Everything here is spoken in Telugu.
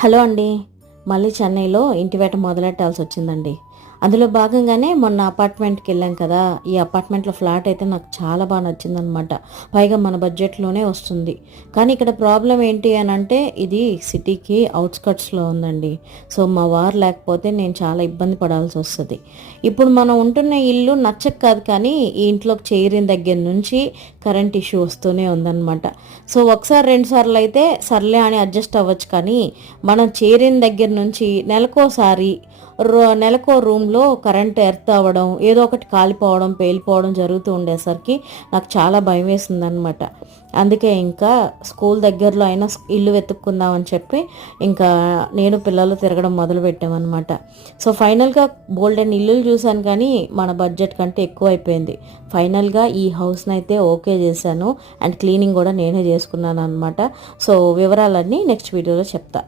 హలో అండి. మళ్ళీ చెన్నైలో ఇంటి వేట మొదలెట్టాల్సి వచ్చిందండి. అందులో భాగంగానే మొన్న అపార్ట్మెంట్కి వెళ్ళాం కదా. ఈ అపార్ట్మెంట్లో ఫ్లాట్ అయితే నాకు చాలా బాగా నచ్చిందనమాట. పైగా మన బడ్జెట్లోనే వస్తుంది. కానీ ఇక్కడ ప్రాబ్లం ఏంటి అని అంటే, ఇది సిటీకి అవుట్స్కట్స్లో ఉందండి. సో మా వారు లేకపోతే నేను చాలా ఇబ్బంది పడాల్సి వస్తుంది. ఇప్పుడు మనం ఉంటున్న ఇల్లు నచ్చక కాదు, కానీ ఈ ఇంట్లోకి చేరిన దగ్గర నుంచి కరెంట్ ఇష్యూ వస్తూనే ఉందన్నమాట. సో ఒకసారి రెండు సార్లు అయితే సర్లే అని అడ్జస్ట్ అవ్వచ్చు, కానీ మనం చేరిన దగ్గర నుంచి నెలకోసారి నెలకో రూమ్లో కరెంట్ ఎర్త్ అవ్వడం, ఏదో ఒకటి కాలిపోవడం, పేలిపోవడం జరుగుతూ ఉండేసరికి నాకు చాలా భయం వేసిందనమాట. అందుకే ఇంకా స్కూల్ దగ్గరలో అయినా ఇల్లు వెతుక్కుందామని చెప్పి ఇంకా నేను పిల్లలు తిరగడం మొదలు పెట్టామన్నమాట. సో ఫైనల్గా బోల్డెన్ ఇల్లులు చూశాను, కానీ మన బడ్జెట్ కంటే ఎక్కువ అయిపోయింది. ఫైనల్గా ఈ హౌస్ని అయితే ఓకే చేశాను, అండ్ క్లీనింగ్ కూడా నేనే చేసుకున్నాను అనమాట. సో వివరాలన్నీ నెక్స్ట్ వీడియోలో చెప్తా.